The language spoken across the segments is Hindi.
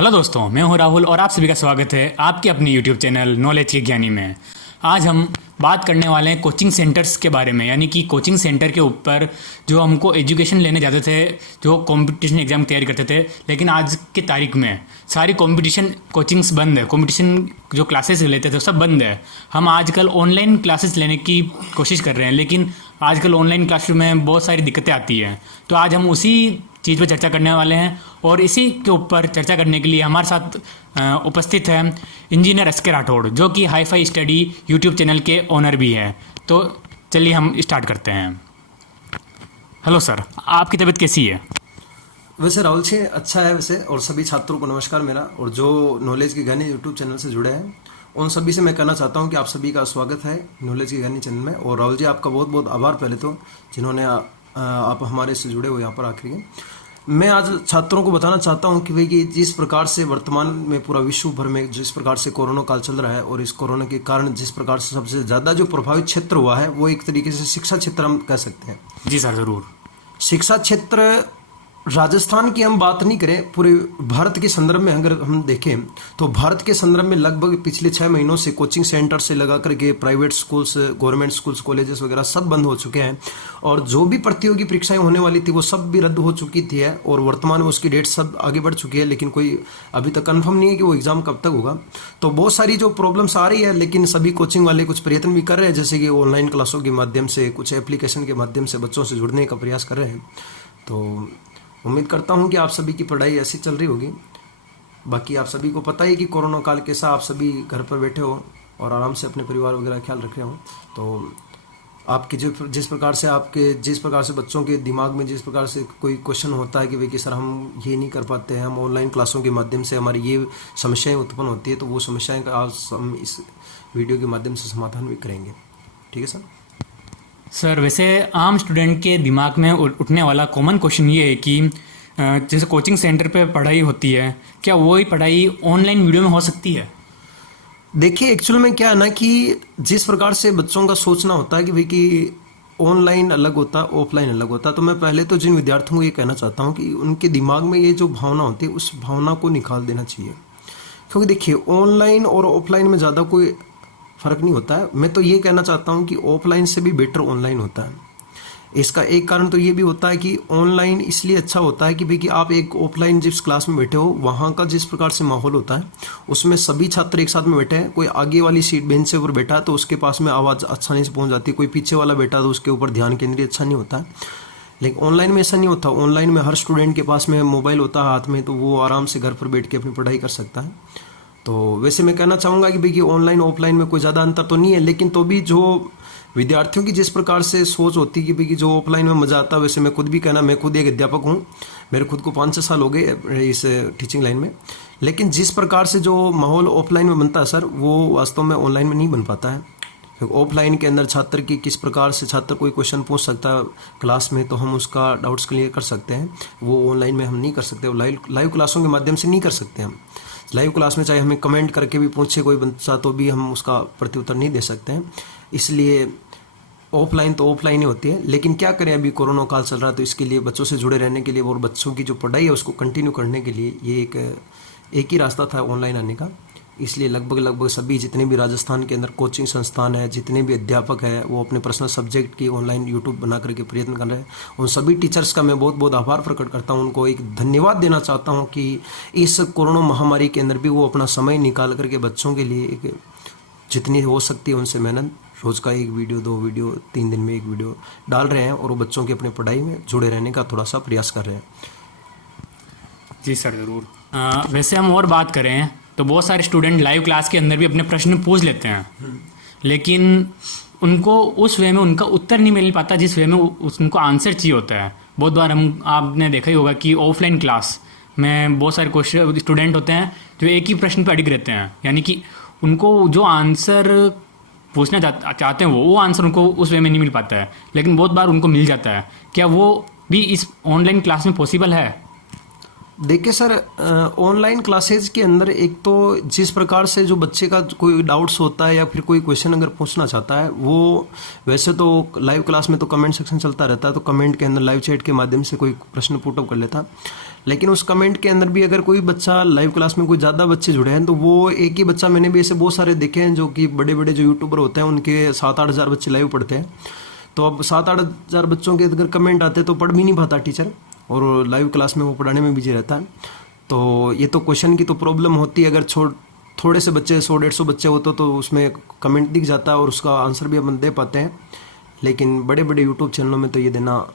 हेलो दोस्तों, मैं हूं राहुल और आप सभी का स्वागत है आपके अपने यूट्यूब चैनल नॉलेज के ज्ञानी में। आज हम बात करने वाले हैं कोचिंग सेंटर्स के बारे में, यानी कि कोचिंग सेंटर के ऊपर जो हमको एजुकेशन लेने जाते थे, जो कंपटीशन एग्ज़ाम तैयारी करते थे। लेकिन आज की तारीख में सारी कंपटीशन कोचिंग्स बंद है, कंपटीशन जो क्लासेस लेते थे सब बंद है। हम आजकल ऑनलाइन क्लासेस लेने की कोशिश कर रहे हैं, लेकिन आजकल ऑनलाइन क्लास में बहुत सारी दिक्कतें आती हैं। तो आज हम उसी चीज़ पर चर्चा करने वाले हैं और इसी के ऊपर चर्चा करने के लिए हमारे साथ उपस्थित है इंजीनियर एस.के. राठौड़, जो कि hi fi study YouTube channel के ओनर भी है। तो चलिए हम स्टार्ट करते हैं। हेलो सर, आपकी तबीयत कैसी है? वैसे राहुल जी अच्छा है वैसे, और सभी छात्रों को नमस्कार मेरा, और जो नॉलेज के ज्ञानी यूट्यूब चैनल से जुड़े हैं उन सभी से मैं कहना चाहता हूं कि आप सभी का स्वागत है नॉलेज के ज्ञानी चैनल में। और राहुल जी आपका बहुत बहुत आभार पहले तो, जिन्होंने आप हमारे से जुड़े हुए यहाँ पर आखिर में। मैं आज छात्रों को बताना चाहता हूं कि भाई कि जिस प्रकार से वर्तमान में पूरा विश्व भर में जिस प्रकार से कोरोना काल चल रहा है, और इस कोरोना के कारण जिस प्रकार से सबसे ज़्यादा जो प्रभावित क्षेत्र हुआ है वो एक तरीके से शिक्षा क्षेत्र हम कह सकते हैं। जी सर, ज़रूर। शिक्षा क्षेत्र राजस्थान की हम बात नहीं करें, पूरे भारत के संदर्भ में अगर हम देखें तो भारत के संदर्भ में लगभग पिछले 6 महीनों से कोचिंग सेंटर से लगा करके private schools, government schools, colleges वगैरह सब बंद हो चुके हैं। और जो भी प्रतियोगी परीक्षाएं होने वाली थी वो सब भी रद्द हो चुकी थी है, और वर्तमान में उसकी डेट सब आगे बढ़ चुकी है, लेकिन कोई अभी तक कन्फर्म नहीं है कि वो एग्ज़ाम कब तक होगा। तो बहुत सारी जो प्रॉब्लम्स आ रही है, लेकिन सभी कोचिंग वाले कुछ प्रयत्न भी कर रहे हैं, जैसे कि ऑनलाइन क्लासों के माध्यम से, कुछ एप्लीकेशन के माध्यम से बच्चों से जुड़ने का प्रयास कर रहे हैं। तो उम्मीद करता हूं कि आप सभी की पढ़ाई ऐसी चल रही होगी। बाकी आप सभी को पता ही कि कोरोना काल कैसा, आप सभी घर पर बैठे हो और आराम से अपने परिवार वगैरह ख्याल रख रहे हो। तो आपके जिस प्रकार से बच्चों के दिमाग में जिस प्रकार से कोई क्वेश्चन होता है कि भाई कि सर हम ये नहीं कर पाते हैं, हम ऑनलाइन क्लासों के माध्यम से हमारी ये समस्याएँ उत्पन्न होती है, तो वो समस्याएँ का आज हम इस वीडियो के माध्यम से समाधान भी करेंगे। ठीक है सर? सर, वैसे आम स्टूडेंट के दिमाग में उठने वाला कॉमन क्वेश्चन ये है कि जैसे कोचिंग सेंटर पे पढ़ाई होती है, क्या वही पढ़ाई ऑनलाइन वीडियो में हो सकती है? देखिए एक्चुअल में क्या है ना कि जिस प्रकार से बच्चों का सोचना होता है कि भाई कि ऑनलाइन अलग होता है, ऑफलाइन अलग होता है, तो मैं पहले तो जिन विद्यार्थियों को ये कहना चाहता हूँ कि उनके दिमाग में ये जो भावना होती है उस भावना को निकाल देना चाहिए। क्योंकि देखिए ऑनलाइन और ऑफलाइन में ज़्यादा कोई फ़र्क नहीं होता है। मैं तो ये कहना चाहता हूँ कि ऑफलाइन से भी बेटर ऑनलाइन होता है। इसका एक कारण तो ये भी होता है कि ऑनलाइन इसलिए अच्छा होता है कि भाई कि आप एक ऑफलाइन जिस क्लास में बैठे हो वहाँ का जिस प्रकार से माहौल होता है उसमें सभी छात्र एक साथ में बैठे हैं। कोई आगे वाली सीट बेंच से ऊपर बैठा है तो उसके पास में आवाज़ आसानी से पहुँच जाती है, कोई पीछे वाला बैठा तो उसके ऊपर ध्यान केंद्रित अच्छा नहीं होता है। लेकिन ऑनलाइन में ऐसा नहीं होता। ऑनलाइन में हर स्टूडेंट के पास में मोबाइल होता है हाथ में, तो वो आराम से घर पर बैठ के अपनी पढ़ाई कर सकता है। तो वैसे मैं कहना चाहूँगा कि भाई कि ऑनलाइन ऑफलाइन में कोई ज़्यादा अंतर तो नहीं है, लेकिन तो भी जो विद्यार्थियों की जिस प्रकार से सोच होती है कि भाई कि जो ऑफलाइन में मज़ा आता है, वैसे मैं खुद भी कहना, मैं खुद एक अध्यापक हूँ, मेरे खुद को 5-6 साल हो गए इस टीचिंग लाइन में। लेकिन जिस प्रकार से जो माहौल ऑफलाइन में बनता है सर, वो वास्तव में ऑनलाइन में नहीं बन पाता है। क्योंकि ऑफलाइन के अंदर छात्र की किस प्रकार से छात्र कोई क्वेश्चन पूछ सकता है क्लास में, तो हम उसका डाउट्स क्लियर कर सकते हैं, वो ऑनलाइन में हम नहीं कर सकते। वो लाइव क्लासों के माध्यम से नहीं कर सकते हम। लाइव क्लास में चाहे हमें कमेंट करके भी पूछे कोई बच्चा तो भी हम उसका प्रत्युत्तर नहीं दे सकते हैं। इसलिए ऑफलाइन तो ऑफलाइन ही होती है। लेकिन क्या करें, अभी कोरोना काल चल रहा है, तो इसके लिए बच्चों से जुड़े रहने के लिए और बच्चों की जो पढ़ाई है उसको कंटिन्यू करने के लिए ये एक ही रास्ता था ऑनलाइन आने का। इसलिए लगभग सभी जितने भी राजस्थान के अंदर कोचिंग संस्थान है, जितने भी अध्यापक हैं, वो अपने पर्सनल सब्जेक्ट की ऑनलाइन यूट्यूब बना करके प्रयत्न कर रहे हैं। उन सभी टीचर्स का मैं बहुत बहुत आभार प्रकट करता हूं, उनको एक धन्यवाद देना चाहता हूं कि इस कोरोना महामारी के अंदर भी वो अपना समय निकाल करके बच्चों के लिए एक जितनी हो सकती है उनसे मेहनत, रोज़ का 1 वीडियो 2 वीडियो 3 दिन में 1 वीडियो डाल रहे हैं, और वो बच्चों की अपनी पढ़ाई में जुड़े रहने का थोड़ा सा प्रयास कर रहे हैं। जी सर, ज़रूर। वैसे हम और बात करें तो बहुत सारे स्टूडेंट लाइव क्लास के अंदर भी अपने प्रश्न पूछ लेते हैं, लेकिन उनको उस वे में उनका उत्तर नहीं मिल पाता जिस वे में उनको आंसर चाहिए होता है। बहुत बार आपने देखा ही होगा कि ऑफलाइन क्लास में बहुत सारे क्वेश्चन स्टूडेंट होते हैं जो एक ही प्रश्न पर अडिग रहते हैं, यानी कि उनको जो आंसर पूछना चाहते हैं वो आंसर उनको उस वे में नहीं मिल पाता है, लेकिन बहुत बार उनको मिल जाता है। क्या वो भी इस ऑनलाइन क्लास में पॉसिबल है? देखिए सर, ऑनलाइन क्लासेज के अंदर एक तो जिस प्रकार से जो बच्चे का कोई डाउट्स होता है या फिर कोई क्वेश्चन अगर पूछना चाहता है, वो वैसे तो लाइव क्लास में तो कमेंट सेक्शन चलता रहता है, तो कमेंट के अंदर लाइव चैट के माध्यम से कोई प्रश्न पुटअप कर लेता। लेकिन उस कमेंट के अंदर भी अगर कोई बच्चा लाइव क्लास में कोई ज़्यादा बच्चे जुड़े हैं, तो वो एक ही बच्चा, मैंने भी ऐसे बहुत सारे देखे हैं जो कि बड़े बड़े जो यूट्यूबर होते हैं उनके 7-8 हज़ार बच्चे लाइव पढ़ते हैं। तो अब 7-8 हज़ार बच्चों के अगर कमेंट आते तो पढ़ भी नहीं पाता टीचर, और लाइव क्लास में वो पढ़ाने में बिजी रहता है। तो ये तो क्वेश्चन की तो प्रॉब्लम होती है। अगर थोड़े से बच्चे 100-150 बच्चे होते तो उसमें कमेंट दिख जाता है और उसका आंसर भी अपन दे पाते हैं। लेकिन बड़े बड़े यूट्यूब चैनलों में तो ये देना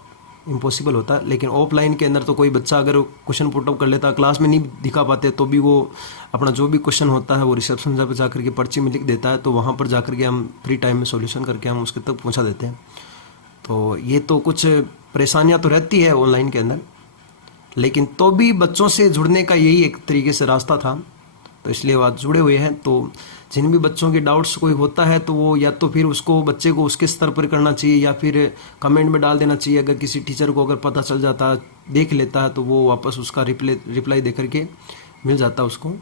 इम्पॉसिबल होता है। लेकिन ऑफलाइन के अंदर तो कोई बच्चा अगर क्वेश्चन पुटअप कर लेता, क्लास में नहीं दिखा पाते, तो भी वो अपना जो भी क्वेश्चन होता है वो रिसेप्शन पर जाकर के पर्ची में लिख देता है, तो वहाँ पर जाकर के हम फ्री टाइम में सॉल्यूशन करके हम उसके तक पहुँचा देते हैं। तो ये तो कुछ परेशानियाँ तो रहती है ऑनलाइन के अंदर, लेकिन तो भी बच्चों से जुड़ने का यही एक तरीके से रास्ता था, तो इसलिए वो आज जुड़े हुए हैं। तो जिन भी बच्चों के डाउट्स कोई होता है तो वो या तो फिर उसको बच्चे को उसके स्तर पर करना चाहिए या फिर कमेंट में डाल देना चाहिए। अगर किसी टीचर को अगर पता चल जाता है, देख लेता है, तो वो वापस उसका रिप्लाई दे करके मिल जाता है उसको।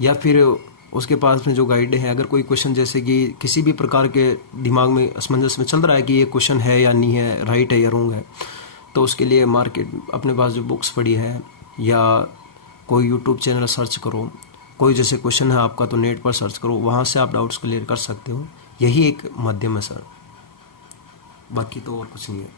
या फिर उसके पास में जो गाइड है, अगर कोई क्वेश्चन जैसे कि किसी भी प्रकार के दिमाग में असमंजस में चल रहा है कि ये क्वेश्चन है या नहीं है, राइट है या रॉन्ग है, तो उसके लिए मार्केट अपने पास जो बुक्स पड़ी है या कोई यूट्यूब चैनल सर्च करो, कोई जैसे क्वेश्चन है आपका तो नेट पर सर्च करो, वहाँ से आप डाउट्स क्लियर कर सकते हो। यही एक माध्यम है सर, बाकी तो और कुछ नहीं है।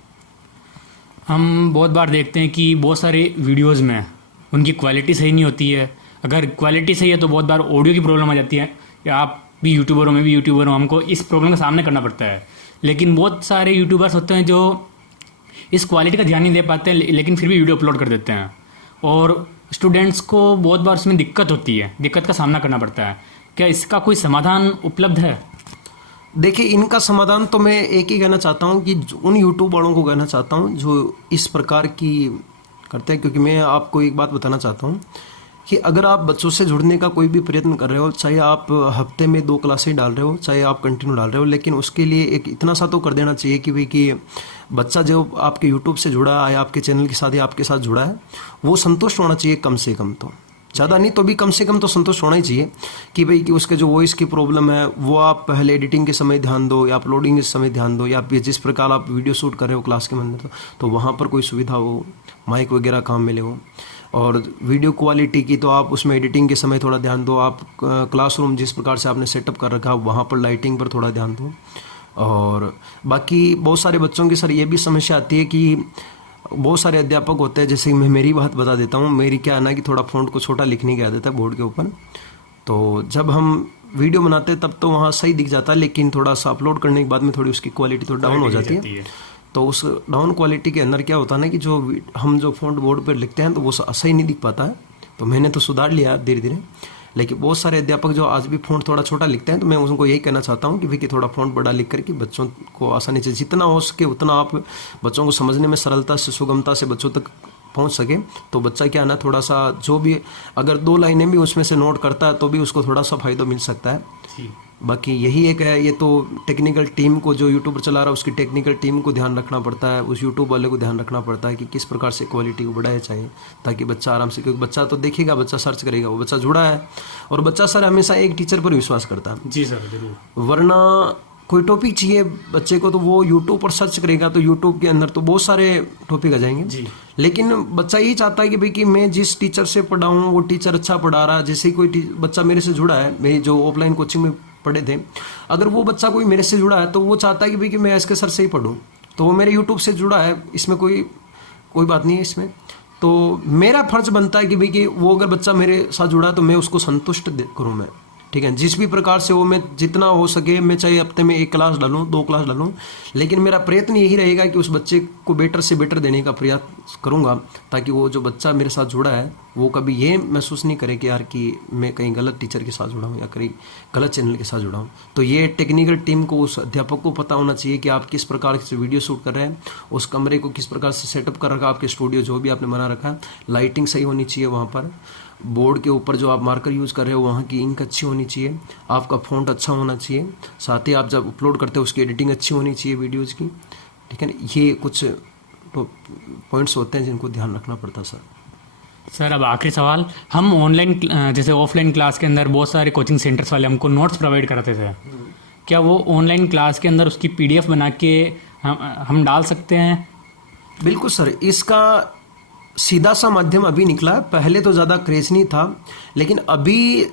हम बहुत बार देखते हैं कि बहुत सारे वीडियोस में उनकी क्वालिटी सही नहीं होती है। अगर क्वालिटी सही है तो बहुत बार ऑडियो की प्रॉब्लम आ जाती है, या आप भी यूट्यूबर हो, मैं भी यूट्यूबर हूँ, हमको इस प्रॉब्लम का सामना करना पड़ता है। लेकिन बहुत सारे यूट्यूबर्स होते हैं जो इस क्वालिटी का ध्यान नहीं दे पाते हैं, लेकिन फिर भी वीडियो अपलोड कर देते हैं, और स्टूडेंट्स को बहुत बार उसमें दिक्कत होती है, दिक्कत का सामना करना पड़ता है। क्या इसका कोई समाधान उपलब्ध है? देखिए, इनका समाधान तो मैं एक ही कहना चाहता हूँ कि उन यूट्यूब वालों को कहना चाहता हूँ जो इस प्रकार की करते हैं। क्योंकि मैं आपको एक बात बताना चाहता हूँ कि अगर आप बच्चों से जुड़ने का कोई भी प्रयत्न कर रहे हो, चाहे आप हफ्ते में 2 क्लासें डाल रहे हो, चाहे आप कंटिन्यू डाल रहे हो, लेकिन उसके लिए एक इतना सा तो कर देना चाहिए कि भाई कि बच्चा जो आपके यूट्यूब से जुड़ा है, आपके चैनल के साथ या आपके साथ जुड़ा है, वो संतुष्ट होना चाहिए कम से कम। तो ज़्यादा नहीं तो भी कम से कम तो संतुष्ट होना ही चाहिए कि भाई कि उसके जो वॉइस की प्रॉब्लम है वो आप पहले एडिटिंग के समय ध्यान दो, या अपलोडिंग के समय ध्यान दो, या फिर जिस प्रकार आप वीडियो शूट कर रहे हो क्लास के अंदर, तो वहाँ पर कोई सुविधा हो, माइक वगैरह काम मिले हो। और वीडियो क्वालिटी की तो आप उसमें एडिटिंग के समय थोड़ा ध्यान दो। आप क्लासरूम जिस प्रकार से आपने सेटअप कर रखा है वहाँ पर लाइटिंग पर थोड़ा ध्यान दो। और बाकी बहुत सारे बच्चों की सर ये भी समस्या आती है कि बहुत सारे अध्यापक होते हैं, जैसे मैं मेरी बात बता देता हूँ। मेरी क्या है ना कि थोड़ा फ़ॉन्ट को छोटा लिखने की आदत है बोर्ड के ऊपर, तो जब हम वीडियो बनाते हैं तब तो वहाँ सही दिख जाता है, लेकिन थोड़ा सा अपलोड करने के बाद में थोड़ी उसकी क्वालिटी तो डाउन हो जाती है। तो उस डाउन क्वालिटी के अंदर क्या होता है ना कि जो हम जो फ़ॉन्ट बोर्ड पर लिखते हैं तो वो सही नहीं दिख पाता है। तो मैंने तो सुधार लिया धीरे धीरे, लेकिन बहुत सारे अध्यापक जो आज भी फ़ॉन्ट थोड़ा छोटा लिखते हैं, तो मैं उनको यही कहना चाहता हूँ कि भाई कि थोड़ा फ़ॉन्ट बड़ा लिख करके बच्चों को आसानी से, जितना हो सके उतना आप बच्चों को समझने में सरलता से, सुगमता से बच्चों तक पहुँच सके। तो बच्चा क्या है ना, थोड़ा सा जो भी अगर 2 लाइनें भी उसमें से नोट करता है तो भी उसको थोड़ा सा फ़ायदा मिल सकता है। बाकी यही एक है, ये तो टेक्निकल टीम को, जो यूट्यूबर चला रहा है उसकी टेक्निकल टीम को ध्यान रखना पड़ता है, उस यूट्यूब वाले को ध्यान रखना पड़ता है कि किस प्रकार से क्वालिटी को बढ़ाया चाहिए, ताकि बच्चा आराम से, क्योंकि बच्चा तो देखेगा, बच्चा सर्च करेगा, वो बच्चा जुड़ा है, और बच्चा सर हमेशा एक टीचर पर विश्वास करता है। जी सर, जरूर। वरना कोई टॉपिक चाहिए बच्चे को तो वो यूट्यूब पर सर्च करेगा, तो यूट्यूब के अंदर तो बहुत सारे टॉपिक आ जाएंगे जी। लेकिन बच्चा यही चाहता है कि भाई कि मैं जिस टीचर से पढ़ाऊँ वो टीचर अच्छा पढ़ा रहा है। जैसे कोई बच्चा मेरे से जुड़ा है, मेरी जो ऑफलाइन कोचिंग में पढ़े थे, अगर वो बच्चा कोई मेरे से जुड़ा है तो वो चाहता है कि भाई कि मैं इसके सर से ही पढ़ूँ, तो वो मेरे यूट्यूब से जुड़ा है, इसमें कोई बात नहीं है इसमें। तो मेरा फर्ज बनता है कि भाई कि वो अगर बच्चा मेरे साथ जुड़ा है तो मैं उसको संतुष्ट करूँ मैं, ठीक है। जिस भी प्रकार से वो, मैं जितना हो सके, मैं चाहे हफ्ते में 1 क्लास डालूँ, 2 क्लास डालूँ, लेकिन मेरा प्रयत्न यही रहेगा कि उस बच्चे को बेटर से बेटर देने का प्रयास करूँगा, ताकि वो जो बच्चा मेरे साथ जुड़ा है वो कभी ये महसूस नहीं करे कि यार कि मैं कहीं गलत टीचर के साथ जुड़ा हूँ या कहीं गलत चैनल के साथ जुड़ा हूँ। तो ये टेक्निकल टीम को, उस अध्यापक को पता होना चाहिए कि आप किस प्रकार से वीडियो शूट कर रहे हैं, उस कमरे को किस प्रकार से सेटअप कर रखा है, आपके स्टूडियो जो भी आपने बना रखा है, लाइटिंग सही होनी चाहिए, वहाँ पर बोर्ड के ऊपर जो आप मार्कर यूज़ कर रहे हो वहाँ की इंक अच्छी होनी चाहिए, आपका फ़ॉन्ट अच्छा होना चाहिए, साथ ही आप जब अपलोड करते हो उसकी एडिटिंग अच्छी होनी चाहिए वीडियोज़ की, ठीक है ना। ये कुछ तो पॉइंट्स होते हैं जिनको ध्यान रखना पड़ता है सर। सर अब आखिरी सवाल, हम ऑनलाइन जैसे ऑफलाइन क्लास के अंदर बहुत सारे कोचिंग सेंटर्स वाले हमको नोट्स प्रोवाइड कराते थे, क्या वो ऑनलाइन क्लास के अंदर उसकी पीडीएफ बना के हम डाल सकते हैं? बिल्कुल सर, इसका सीधा सा माध्यम अभी निकला है। पहले तो ज़्यादा क्रेज नहीं था, लेकिन अभी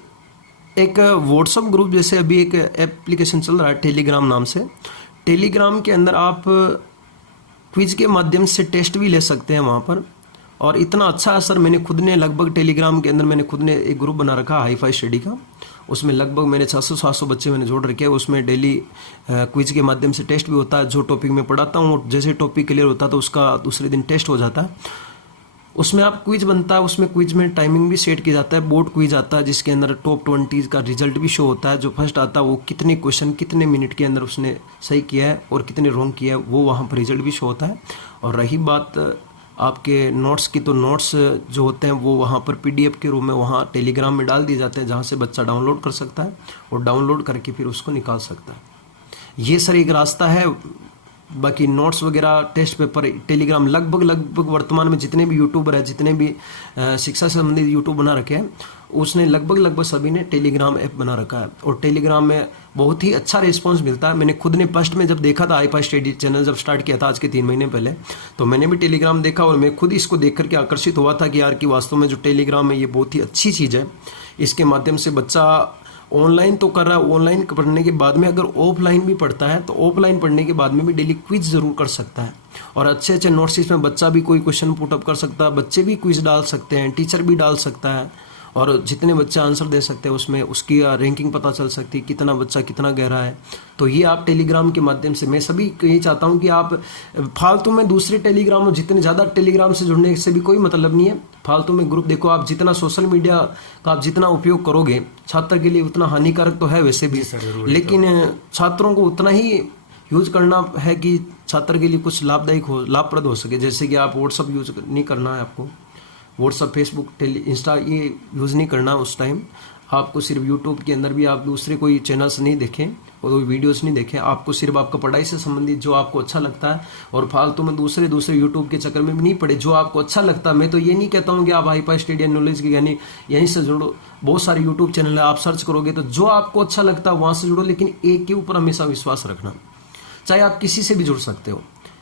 एक व्हाट्सअप ग्रुप जैसे अभी एक एप्लीकेशन चल रहा है टेलीग्राम नाम से। टेलीग्राम के अंदर आप क्विज के माध्यम से टेस्ट भी ले सकते हैं वहाँ पर, और इतना अच्छा असर मैंने खुद ने लगभग टेलीग्राम के अंदर मैंने खुद ने एक ग्रुप बना रखा हाई फाई स्टडी का। उसमें लगभग मैंने 600-700 बच्चे मैंने जोड़ रखे हैं। उसमें डेली क्विज के माध्यम से टेस्ट भी होता है। जो टॉपिक मैं पढ़ाता हूँ जैसे टॉपिक क्लियर होता है तो उसका दूसरे दिन टेस्ट हो जाता है। उसमें आप क्विज बनता है, उसमें क्विज में टाइमिंग भी सेट किया जाता है। बोर्ड क्विज आता है जिसके अंदर टॉप 20 का रिजल्ट भी शो होता है। जो फर्स्ट आता है वो कितने क्वेश्चन कितने मिनट के अंदर उसने सही किया है और कितने रॉन्ग किया है वो वहाँ पर रिजल्ट भी शो होता है। और रही बात आपके नोट्स की, तो नोट्स जो होते हैं वो वहाँ पर पीडीएफ के रूप में वहाँ टेलीग्राम में डाल दिए जाते हैं, जहाँ से बच्चा डाउनलोड कर सकता है और डाउनलोड करके फिर उसको निकाल सकता है। ये सर एक रास्ता है। बाकी नोट्स वगैरह टेस्ट पेपर टेलीग्राम लगभग वर्तमान में जितने भी यूट्यूबर है, जितने भी शिक्षा से संबंधित यूट्यूब बना रखे हैं, उसने लगभग सभी ने टेलीग्राम ऐप बना रखा है। और टेलीग्राम में बहुत ही अच्छा रिस्पांस मिलता है। मैंने खुद ने फर्स्ट में जब देखा था हाई-फाई स्टडी चैनल जब स्टार्ट किया था आज के 3 महीने पहले, तो मैंने भी टेलीग्राम देखा और मैं खुद इसको देख करके आकर्षित हुआ था कि यार कि वास्तव में जो टेलीग्राम है ये बहुत ही अच्छी चीज़ है। इसके माध्यम से बच्चा ऑनलाइन तो कर रहा है, ऑनलाइन पढ़ने के बाद में अगर ऑफलाइन भी पढ़ता है तो ऑफलाइन पढ़ने के बाद में भी डेली क्विज ज़रूर कर सकता है। और अच्छे अच्छे नोट्स इसमें बच्चा भी कोई क्वेश्चन पुटअप कर सकता है, बच्चे भी क्विज डाल सकते हैं, टीचर भी डाल सकता है, और जितने बच्चे आंसर दे सकते हैं उसमें उसकी रैंकिंग पता चल सकती है, कितना बच्चा कितना गहरा है। तो ये आप टेलीग्राम के माध्यम से, मैं सभी को यही चाहता हूँ कि आप फालतू में दूसरे टेलीग्राम और जितने ज़्यादा टेलीग्राम से जुड़ने से भी कोई मतलब नहीं है। फालतू में ग्रुप देखो, आप जितना सोशल मीडिया का आप जितना उपयोग करोगे छात्र के लिए उतना हानिकारक तो है वैसे भी, लेकिन छात्रों को उतना ही यूज करना है कि छात्र के लिए कुछ लाभदायक हो, लाभप्रद हो सके। जैसे कि आप व्हाट्सअप यूज नहीं करना है, आपको व्हाट्सअप फेसबुक इंस्टा ये यूज़ नहीं करना उस टाइम। आपको सिर्फ यूट्यूब के अंदर भी आप दूसरे कोई चैनल्स नहीं देखें और कोई वीडियोस नहीं देखें। आपको सिर्फ आपका पढ़ाई से संबंधित जो आपको अच्छा लगता है, और फालतू में दूसरे यूट्यूब के चक्कर में भी नहीं पड़े। जो आपको अच्छा लगता है, मैं तो ये नहीं कहता हूँ कि आप हाई-फाई स्टडी नॉलेज की यानी यहीं से जुड़ो। बहुत सारे यूट्यूब चैनल है, आप सर्च करोगे तो जो आपको अच्छा लगता है वहाँ से जुड़ो, लेकिन एक के ऊपर हमेशा विश्वास रखना। चाहे आप किसी से भी जुड़ सकते हो,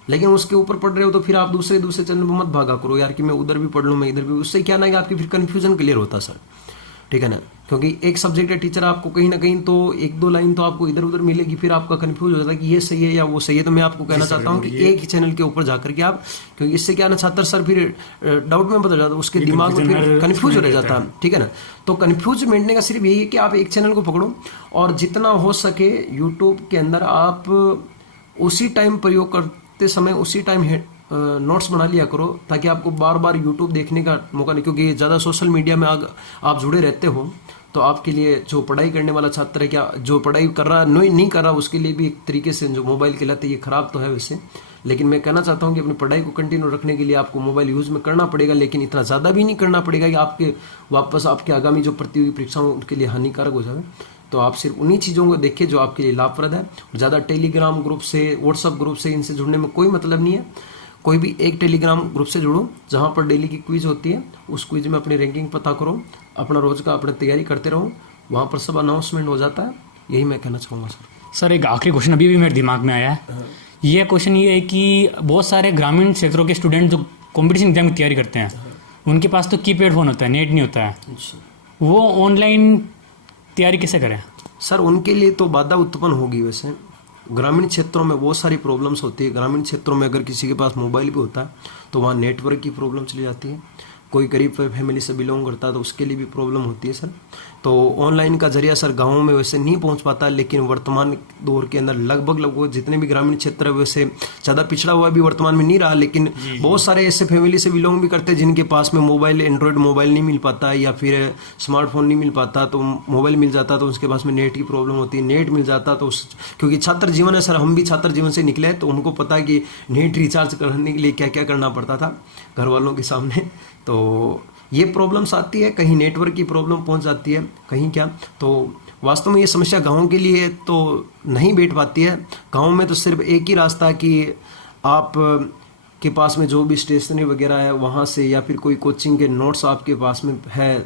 लेकिन उसके ऊपर पढ़ रहे हो तो फिर आप दूसरे चैनल पर मत भागा करो यार कि मैं उधर भी पढ़ लूँ मैं इधर भी। उससे क्या ना कि आपकी फिर कन्फ्यूजन क्लियर होता है सर, ठीक है ना। क्योंकि एक सब्जेक्ट का टीचर आपको कहीं ना कहीं तो 1-2 लाइन तो आपको इधर उधर मिलेगी, फिर आपका कन्फ्यूज हो जाता है कि ये सही है या वो सही है। तो मैं आपको कहना चाहता हूँ कि एक ही चैनल के ऊपर जाकर के आप, क्योंकि इससे क्या ना छात्र सर फिर डाउट में बदल जाता है, उसके दिमाग में फिर कन्फ्यूज हो जाता है, ठीक है ना। तो कन्फ्यूज मिटने का सिर्फ यही है कि आप एक चैनल को पकड़ो और जितना हो सके यूट्यूब के अंदर आप उसी टाइम प्रयोग करते समय उसी टाइम नोट्स बना लिया करो, ताकि आपको बार बार यूट्यूब देखने का मौका नहीं। क्योंकि ज़्यादा सोशल मीडिया में आप जुड़े रहते हो तो आपके लिए, जो पढ़ाई करने वाला छात्र है, क्या जो पढ़ाई कर रहा नहीं कर रहा, उसके लिए भी एक तरीके से जो मोबाइल की लत है ये ख़राब तो है वैसे। लेकिन मैं कहना चाहता हूँ कि अपनी पढ़ाई को कंटिन्यू रखने के लिए आपको मोबाइल यूज़ में करना पड़ेगा, लेकिन इतना ज़्यादा भी नहीं करना पड़ेगा कि आपके वापस आपके आगामी जो प्रतियोगी परीक्षाओं उनके लिए हानिकारक हो जाए। तो आप सिर्फ उन्हीं चीज़ों को देखिए जो आपके लिए लाभप्रद है। ज़्यादा टेलीग्राम ग्रुप से, व्हाट्सअप ग्रुप से इनसे जुड़ने में कोई मतलब नहीं है। कोई भी एक टेलीग्राम ग्रुप से जुड़ो जहाँ पर डेली की क्विज होती है, उस क्विज में अपनी रैंकिंग पता करो, अपना रोज का अपनी तैयारी करते रहो, वहाँ पर सब अनाउंसमेंट हो जाता है। यही मैं कहना चाहूँगा सर। एक आखिरी क्वेश्चन अभी भी मेरे दिमाग में आया है। ये क्वेश्चन ये है कि बहुत सारे ग्रामीण क्षेत्रों के स्टूडेंट जो कॉम्पिटिशन एग्जाम की तैयारी करते हैं, उनके पास तो कीपैड फ़ोन होता है, नेट नहीं होता है, वो ऑनलाइन तैयारी कैसे करें? सर उनके लिए तो बाधा उत्पन्न होगी। वैसे ग्रामीण क्षेत्रों में बहुत सारी प्रॉब्लम्स होती है। ग्रामीण क्षेत्रों में अगर किसी के पास मोबाइल भी होता है तो वहाँ नेटवर्क की प्रॉब्लम चली जाती है। कोई गरीब फैमिली से बिलोंग करता है तो उसके लिए भी प्रॉब्लम होती है सर। तो ऑनलाइन का जरिया सर गाँवों में वैसे नहीं पहुंच पाता, लेकिन वर्तमान दौर के अंदर लगभग जितने भी ग्रामीण क्षेत्र है वैसे ज़्यादा पिछड़ा हुआ भी वर्तमान में नहीं रहा, लेकिन बहुत सारे ऐसे फैमिली से बिलोंग भी करते हैं जिनके पास में मोबाइल, एंड्रॉयड मोबाइल नहीं मिल पाता या फिर स्मार्टफोन नहीं मिल पाता। तो मोबाइल मिल जाता तो उसके पास में नेट की प्रॉब्लम होती है। नेट मिल जाता तो क्योंकि छात्र जीवन है सर, हम भी छात्र जीवन से निकले तो उनको पता है कि नेट रिचार्ज करने के लिए क्या क्या करना पड़ता था घर वालों के सामने। तो ये प्रॉब्लम्स आती है, कहीं नेटवर्क की प्रॉब्लम पहुंच जाती है, कहीं क्या। तो वास्तव में ये समस्या गांव के लिए तो नहीं बैठ पाती है। गांव में तो सिर्फ एक ही रास्ता है कि आप के पास में जो भी स्टेशनरी वगैरह है वहाँ से, या फिर कोई कोचिंग के नोट्स आपके पास में है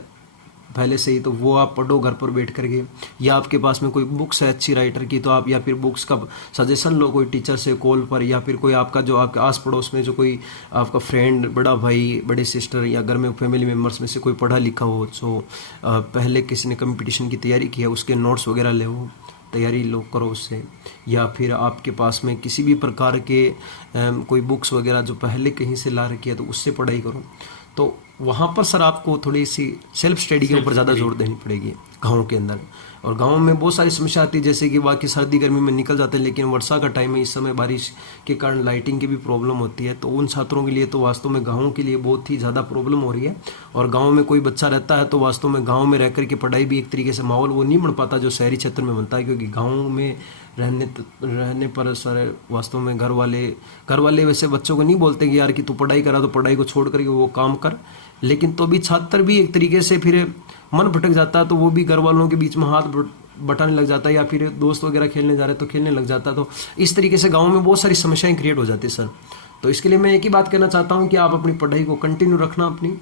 पहले से ही, तो वो आप पढ़ो घर पर बैठ करके, या आपके पास में कोई बुक्स है अच्छी राइटर की तो आप, या फिर बुक्स का सजेशन लो कोई टीचर से कॉल पर, या फिर कोई आपका जो आपके आस पड़ोस में जो कोई आपका फ्रेंड, बड़ा भाई, बड़े सिस्टर, या घर में फैमिली मेम्बर्स में से कोई पढ़ा लिखा हो जो पहले किसी ने कंपटीशन की तैयारी की है, उसके नोट्स वगैरह ले हो, तैयारी लो करो उससे। या फिर आपके पास में किसी भी प्रकार के कोई बुक्स वगैरह जो पहले कहीं से ला रखी है तो उससे पढ़ाई करो। तो वहाँ पर सर आपको थोड़ी सी सेल्फ स्टडी के ऊपर ज़्यादा जोर देनी पड़ेगी गाँव के अंदर। और गाँव में बहुत सारी समस्या आती है, जैसे कि बाकी सर्दी गर्मी में निकल जाते हैं, लेकिन वर्षा का टाइम है, इस समय बारिश के कारण लाइटिंग की भी प्रॉब्लम होती है। तो उन छात्रों के लिए तो वास्तव में गाँव के लिए बहुत ही ज़्यादा प्रॉब्लम हो रही है। और गाँव में कोई बच्चा रहता है तो वास्तव में गाँव में रह कर के पढ़ाई भी एक तरीके से माहौल वो नहीं बन पाता जो शहरी क्षेत्र में बनता है, क्योंकि गाँव में रहने पर सर वास्तव में घर वाले वैसे बच्चों को नहीं बोलते कि यार कि तू पढ़ाई करा तो पढ़ाई को छोड़ करके वो काम कर, लेकिन तो भी छात्र भी एक तरीके से फिर मन भटक जाता है, तो वो भी घर वालों के बीच में हाथ बटाने लग जाता है, या फिर दोस्त वगैरह खेलने जा रहे तो खेलने लग जाता है। तो इस तरीके से गाँव में बहुत सारी समस्याएं क्रिएट हो जाती है सर। तो इसके लिए मैं एक ही बात कहना चाहता हूँ कि आप अपनी पढ़ाई को कंटिन्यू रखना, अपनी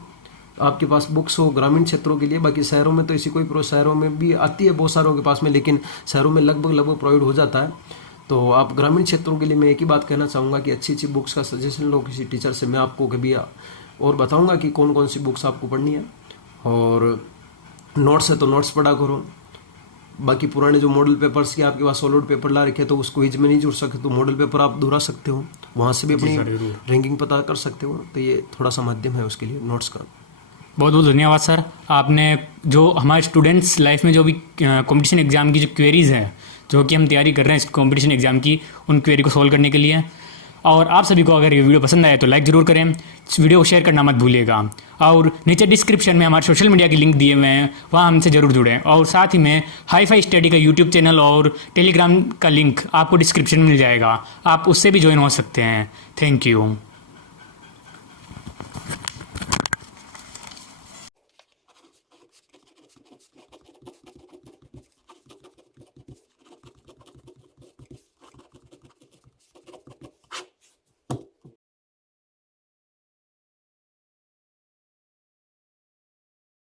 आपके पास बुक्स हो ग्रामीण क्षेत्रों के लिए। बाकी शहरों में तो ऐसी कोई शहरों में भी आती है बहुत सारों के पास में, लेकिन शहरों में लगभग प्रोवाइड हो जाता है। तो आप ग्रामीण क्षेत्रों के लिए मैं एक ही बात कहना चाहूँगा कि अच्छी बुक्स का सजेशन लो किसी टीचर से। मैं आपको कभी और बताऊँगा कि कौन कौन सी बुक्स आपको पढ़नी है, और नोट्स है तो नोट्स पढ़ा करो। बाकी पुराने जो मॉडल पेपर्स के आपके पास सॉलिड पेपर ला रखे तो उसको क्विज में नहीं जुड़ सके तो मॉडल पेपर आप दोहरा सकते हो, वहाँ से भी अपनी रैंकिंग पता कर सकते हो। तो ये थोड़ा सा माध्यम है उसके लिए नोट्स का। बहुत बहुत धन्यवाद सर। आपने जो हमारे स्टूडेंट्स लाइफ में जो भी कंपटीशन एग्ज़ाम की जो क्वेरीज़ हैं, जो कि हम तैयारी कर रहे हैं इस कंपटीशन एग्ज़ाम की, उन क्वेरी को सॉल्व करने के लिए। और आप सभी को अगर ये वीडियो पसंद आए तो लाइक ज़रूर करें, वीडियो को शेयर करना मत भूलिएगा। और नीचे डिस्क्रिप्शन में हमारे सोशल मीडिया के लिंक दिए हुए हैं, वहाँ हमसे ज़रूर जुड़ें। और साथ ही में हाई फाई स्टडी का यूट्यूब चैनल और टेलीग्राम का लिंक आपको डिस्क्रिप्शन में मिल जाएगा, आप उससे भी ज्वाइन हो सकते हैं। Thank you.